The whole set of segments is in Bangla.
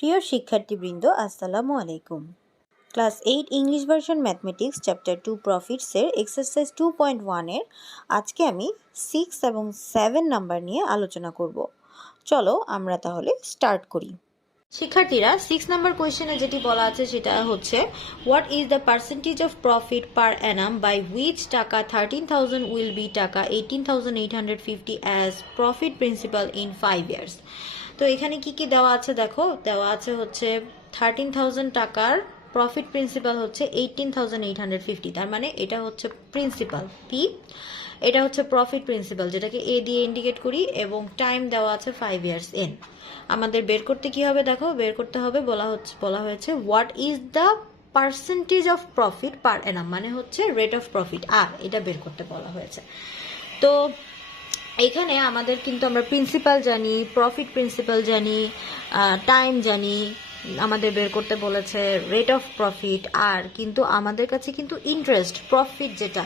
প্রিয় শিক্ষার্থীবৃন্দ, আসসালামু আলাইকুম। Class 8 English version mathematics chapter 2 প্রফিটসের এক্সারসাইজ 2.1 আজকে আমি 6 এবং 7 নাম্বার নিয়ে আলোচনা করব। চলো আমরা তাহলে স্টার্ট করি। শিক্ষার্থীরা 6 নাম্বার কোয়েশ্চেনে যেটি বলা আছে সেটা হচ্ছে what is the percentage of profit per annum by which taka 13,000 will be taka 18,850 as profit principal in 5 years. তো এখানে কি কি দেওয়া আছে দেখো, দেওয়া আছে হচ্ছে 13,000 টাকার প্রফিট প্রিন্সিপাল হচ্ছে 18,850, তার মানে এটা হচ্ছে প্রিন্সিপাল পি, এটা হচ্ছে প্রফিট প্রিন্সিপাল যেটাকে এ দিয়ে ইন্ডিকেট করি, এবং টাইম দেওয়া আছে 5 ইয়ার্স এন। আমাদের বের করতে কি হবে দেখো, বের করতে হবে বলা হয়েছে what is the percentage of profit per Anam, মানে হচ্ছে রেট অফ প্রফিট, আর এটা বের করতে বলা হয়েছে। তো এখানে আমাদের কিন্তু আমরা প্রিন্সিপাল জানি, প্রফিট প্রিন্সিপাল জানি, টাইম জানি, আমাদের বের করতে বলেছে রেট অফ প্রফিট, আর কিন্তু আমাদের কাছে কিন্তু ইন্টারেস্ট প্রফিট যেটা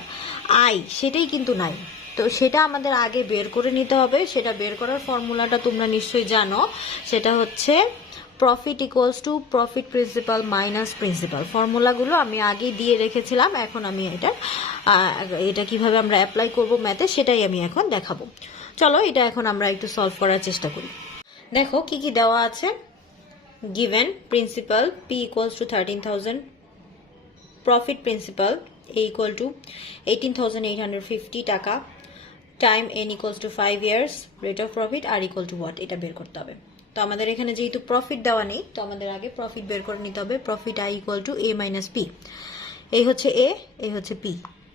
আই সেটাই কিন্তু নাই। তো সেটা আমাদের আগে বের করে নিতে হবে। সেটা বের করার ফর্মুলাটা তোমরা নিশ্চয়ই জানো, সেটা হচ্ছে profit equals to profit principal minus principal. ফর্মুলাগুলো আমি আগেই দিয়ে রেখেছিলাম, এখন আমি এটা কিভাবে আমরা অ্যাপ্লাই করব ম্যাথে সেটাই আমি এখন দেখাবো। চলো এটা এখন আমরা একটু সলভ করার চেষ্টা করি। দেখো কি কি দেওয়া আছে। Given principal P equals to 13,000, profit principal A equal to 18,850 taka, time N equals to 5 years, rate of profit R equal to what, এটা বের করতে হবে। তো আমাদের এখানে যেহেতু প্রফিট দেওয়া নেই, তো আমাদের আগে প্রফিট বের করে নিতে হবে। Profit I equal two A minus P, এই হচ্ছে এ, এই হচ্ছে P,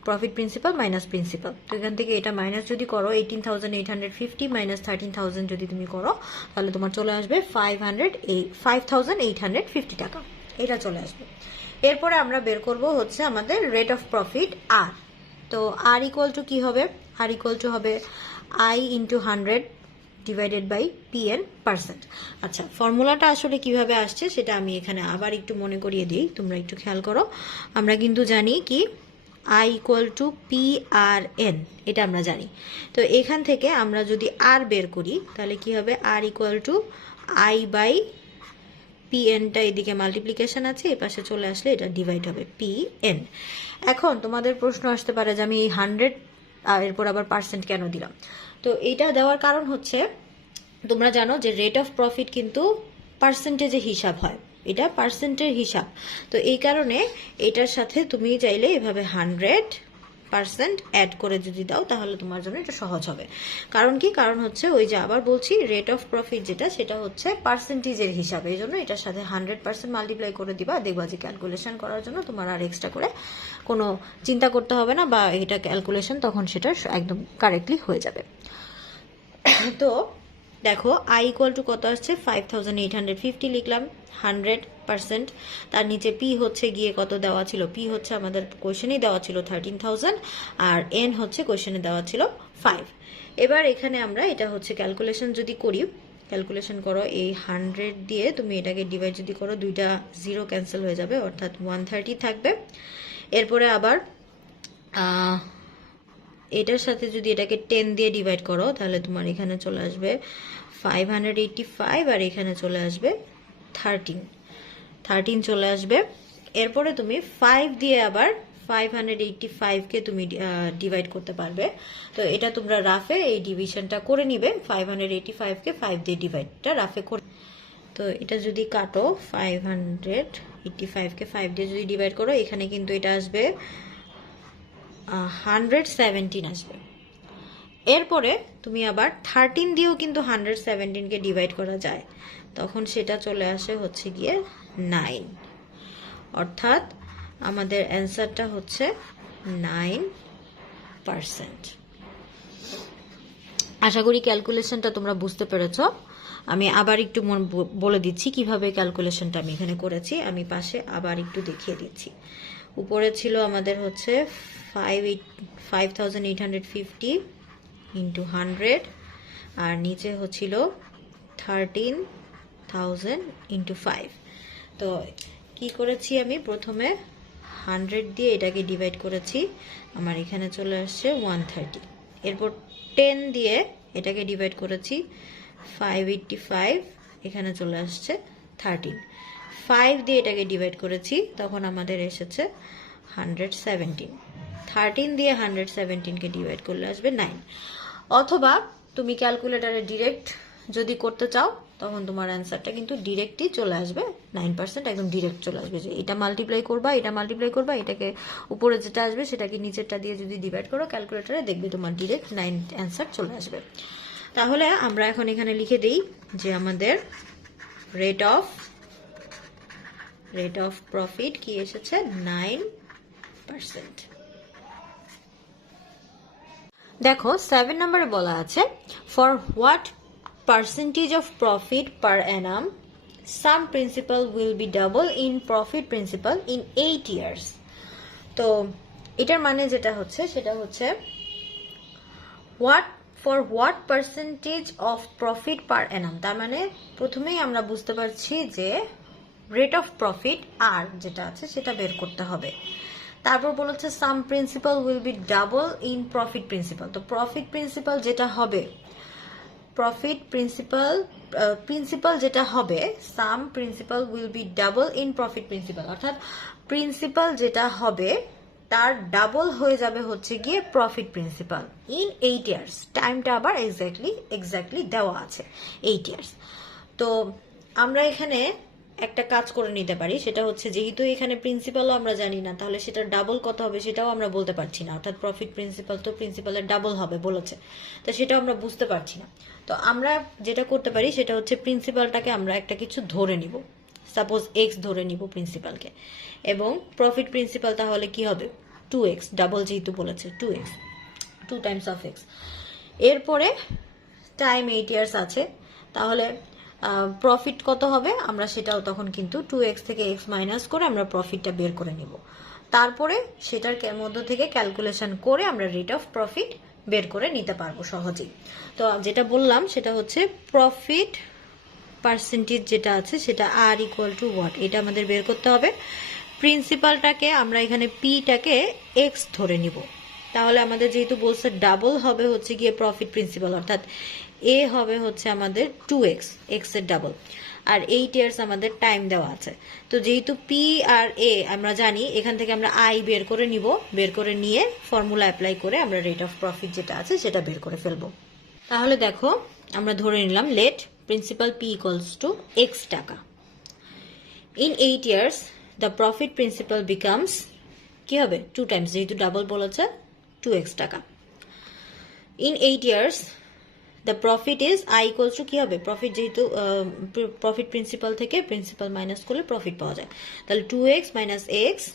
profit principal minus principal. তো এখান থেকে এটা মাইনাস যদি করো 18,850 মাইনাস 13,000 যদি তুমি করো, তাহলে তোমার চলে আসবে 5,850 টাকা, এটা চলে আসবে। এরপরে আমরা বের করব হচ্ছে আমাদের রেট অফ প্রফিট আর। তো আর ইকুয়াল টু কি হবে, আর ইকুয়াল টু হবে I into 100 divided by PN percent. আচ্ছা, ফর্মুলাটা আসলে কিভাবে আসছে সেটা আমি এখানে আবার একটু মনে করিয়ে দিই, তোমরা একটু খেয়াল করো। আমরা কিন্তু জানি কি I equal to P R N, এটা আমরা জানি। তো এখান থেকে আমরা যদি আর বের করি তাহলে কি হবে, R equal to I by P এনটা এদিকে মাল্টিপ্লিকেশন আছে, এ পাশে চলে আসলে এটা ডিভাইড হবে পি এন। এখন তোমাদের প্রশ্ন আসতে পারে যে আমি এই 100 আর এরপর আবার পার্সেন্ট কেন দিলাম। তো এইটা দেওয়ার কারণ হচ্ছে তোমরা জানো যে রেট অফ প্রফিট কিন্তু পার্সেন্টেজে হিসাব হয়, এটা পার্সেন্টের হিসাব। তো এই কারণে এটার সাথে তুমি চাইলে এভাবে 100% অ্যাড করে যদি দাও তাহলে তোমার জন্য এটা সহজ হবে। কারণ কি, কারণ হচ্ছে ওই যে আবার বলছি রেট অফ প্রফিট যেটা সেটা হচ্ছে পার্সেন্টেজের হিসাবে, এই জন্য এটার সাথে 100% মাল্টিপ্লাই করে দিবা। দেখবা যে ক্যালকুলেশন করার জন্য তোমার আর এক্সট্রা করে কোনো চিন্তা করতে হবে না, বা এটা ক্যালকুলেশন তখন সেটা একদম কারেক্টলি হয়ে যাবে। তো দেখো আই ইকুয়াল টু কত আসছে 5,850 লিখলাম 100%, তার নিচে পি হচ্ছে গিয়ে কত দেওয়া ছিল, পি হচ্ছে আমাদের কোয়েশনেই দেওয়া ছিল 13,000, আর এন হচ্ছে কোয়েশনে দেওয়া ছিল 5। এবার এখানে আমরা এটা হচ্ছে ক্যালকুলেশন যদি করি, ক্যালকুলেশন করো এই 100 দিয়ে তুমি এটাকে ডিভাইড যদি করো, দুইটা জিরো ক্যান্সেল হয়ে যাবে, অর্থাৎ 130 থাকবে। এরপরে আবার এটার সাথে যদি এটাকে 10 দিয়ে ডিভাইড করো তাহলে তোমার এখানে চলে আসবে 585, আর এখানে চলে আসবে 13 চলে আসবে। এরপরে তুমি 5 দিয়ে আবার 585কে তুমি ডিভাইড করতে পারবে। তো এটা তোমরা রাফে এই ডিভিশনটা করে নিবে, 585কে 5 দিয়ে ডিভাইডটা রাফে করে। তো এটা যদি কাটো 585কে 5 দিয়ে যদি ডিভাইড করো, এখানে কিন্তু এটা আসবে 117 আসবে। এরপরে তুমি আবার 13 দিয়েও কিন্তু 117কে ডিভাইড করা যায়, তখন সেটা চলে আসে হচ্ছে গিয়ে 9, অর্থাৎ আমাদের অ্যান্সারটা হচ্ছে 9%। আশা করি ক্যালকুলেশনটা তোমরা বুঝতে পেরেছ। আমি আবার একটু বলে দিচ্ছি কিভাবে ক্যালকুলেশনটা আমি এখানে করেছি, আমি পাশে আবার একটু দেখিয়ে দিচ্ছি। উপরে ছিল আমাদের হচ্ছে 5,850 ইন্টু 100, আর নিচে হচ্ছিল 13,000 ইন্টু 5। তো কি করেছি, আমি প্রথমে 100 দিয়ে এটাকে ডিভাইড করেছি, আমার এখানে চলে আসছে 130। এরপর 10 দিয়ে এটাকে ডিভাইড করেছি 585, এখানে চলে আসছে 13, 5 দিয়ে এটাকে ডিভাইড করেছি তখন আমাদের এসেছে 117, 13 দিয়ে 117কে ডিভাইড করলে আসবে 9। অথবা তুমি ক্যালকুলেটারে ডিরেক্ট যদি করতে চাও তখন তোমার অ্যান্সারটা কিন্তু ডিরেক্টই চলে আসবে, 9% একদম ডিরেক্ট চলে আসবে। যে এটা মাল্টিপ্লাই করবা, এটাকে উপরে যেটা আসবে সেটাকে নিচেরটা দিয়ে যদি ডিভাইড করো ক্যালকুলেটারে, দেখবে তোমার ডিরেক্ট 9 অ্যান্সার চলে আসবে। তাহলে আমরা এখন এখানে লিখে দিই যে আমাদের রেট অফ প্রফিট কি এসেছে, 9%। দেখো 7 নম্বরে বলা আছে for what percentage of profit per annum sum principal will be double in profit principal in 8 years। তো এটার মানে যেটা হচ্ছে সেটা হচ্ছে for what percentage of profit per annum, তার মানে প্রথমেই আমরা বুঝতে পারছি যে রেট অফ প্রফিট আর যেটা আছে সেটা বের করতে হবে। তারপর বলেছে sum principal will be double in profit principal. তো প্রফিট প্রিন্সিপাল যেটা হবে, প্রিন্সিপাল যেটা হবে, sum principal will be double in profit principal, অর্থাৎ প্রিন্সিপাল যেটা হবে তার ডাবল হয়ে যাবে হচ্ছে গিয়ে প্রফিট প্রিন্সিপাল ইন 8 ইয়ার্স। টাইমটা আবার এক্স্যাক্টলি দেওয়া আছে 8 ইয়ার্স। তো আমরা এখানে একটা কাজ করে নিতে পারি, সেটা হচ্ছে যেহেতু এখানে প্রিন্সিপালও আমরা জানি না, তাহলে সেটা ডাবল কত হবে সেটাও আমরা বলতে পারছি না, অর্থাৎ প্রফিট প্রিন্সিপাল তো প্রিন্সিপালের ডাবল হবে বলেছে, তো সেটাও আমরা বুঝতে পারছি না। তো আমরা যেটা করতে পারি সেটা হচ্ছে প্রিন্সিপালটাকে আমরা একটা কিছু ধরে নিব, সাপোজ এক্স ধরে নিব প্রিন্সিপালকে, এবং প্রফিট প্রিন্সিপাল তাহলে কি হবে 2x, ডাবল যেহেতু বলেছে 2x, 2 টাইমস অফ x। এরপরে টাইম 8 ইয়ার্স আছে, তাহলে প্রফিট কত হবে আমরা সেটাও তখন কিন্তু 2x থেকে x মাইনাস করে আমরা প্রফিটটা বের করে নিব। তারপরে সেটার মধ্য থেকে ক্যালকুলেশন করে আমরা রেট অফ প্রফিট বের করে নিতে পারবো সহজেই। তো যেটা বললাম সেটা হচ্ছে প্রফিট পার্সেন্টেজ যেটা আছে সেটা আর ইকুয়াল টু হোয়াট, এটা আমাদের বের করতে হবে। প্রিন্সিপালটাকে আমরা এখানে পিটাকে এক্স ধরে নিব, তাহলে আমাদের যেহেতু বলছে ডাবল হবে হচ্ছে গিয়ে প্রফিট প্রিন্সিপাল, অর্থাৎ এ হবে হচ্ছে আমাদের 2x, এক্স এর ডাবল, আর 8 ইয়ার্স আমাদের টাইম দেওয়া আছে। তো যেহেতু পি আর এ আমরা জানি, এখান থেকে আমরা আই বের করে নিব, বের করে নিয়ে ফর্মুলা অ্যাপ্লাই করে আমরা রেট অফ প্রফিট যেটা আছে সেটা বের করে ফেলবো। তাহলে দেখো আমরা ধরে নিলাম let principal P equals to X টাকা। In 8 years the profit principal becomes কি হবে 2 টাইমস, যেহেতু ডাবল বলেছে 2x টাকা। In 8 years the profit is I equals to কি হবে, প্রফিট যেহেতু প্রফিট প্রিন্সিপাল থেকে প্রিন্সিপাল মাইনাস করলে প্রফিট পাওয়া যায়, তাহলে 2x মাইনাস এক্স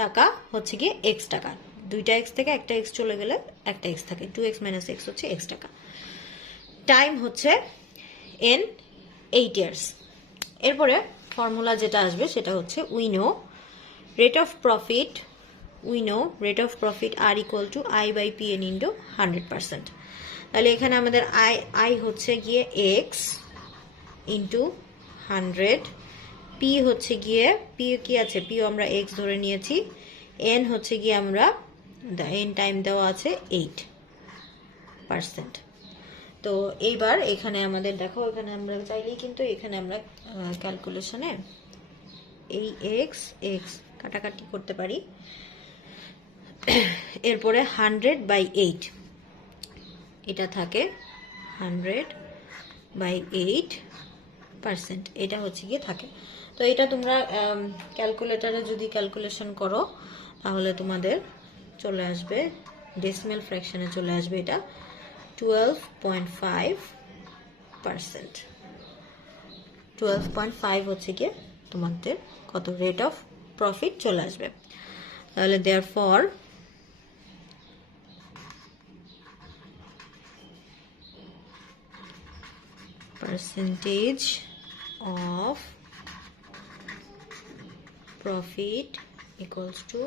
টাকা হচ্ছে গিয়ে x টাকা, দুইটা x থেকে একটা x চলে গেলে একটা x থাকে, 2x মাইনাস x হচ্ছে x টাকা। টাইম হচ্ছে in 8 ইয়ার্স। এরপরে ফর্মুলা যেটা আসবে সেটা হচ্ছে we know rate of profit R equal to I by P N into 100%। তাহলে এখানে আমাদের আই হচ্ছে গিয়ে এক্স ইন্টু 100, পি হচ্ছে গিয়ে পি কি আছে, পিও আমরা এক্স ধরে নিয়েছি, এন হচ্ছে গিয়ে আমরা এন টাইম দেওয়া আছে 8%। তো এইবার এখানে আমাদের দেখো, এখানে আমরা চাইলেই কিন্তু এখানে আমরা ক্যালকুলেশনে এই এক্স কাটাকাটি করতে পারি। এরপরে 100/8 এটা থাকে 100/8%, এটা হচ্ছে গিয়ে থাকে। তো এটা তোমরা ক্যালকুলেটরে যদি ক্যালকুলেশন করো তাহলে তোমাদের চলে আসবে ডেসিমাল ফ্র্যাকশনে চলে আসবে এটা 12.5%। 12.5 হচ্ছে গিয়ে তোমাদের কত রেট অফ প্রফিট চলে আসবে। তাহলে therefore percentage of profit equals to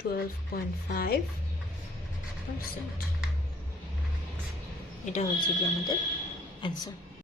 12.5%। এটা হচ্ছে কি আমাদের অ্যান্সার।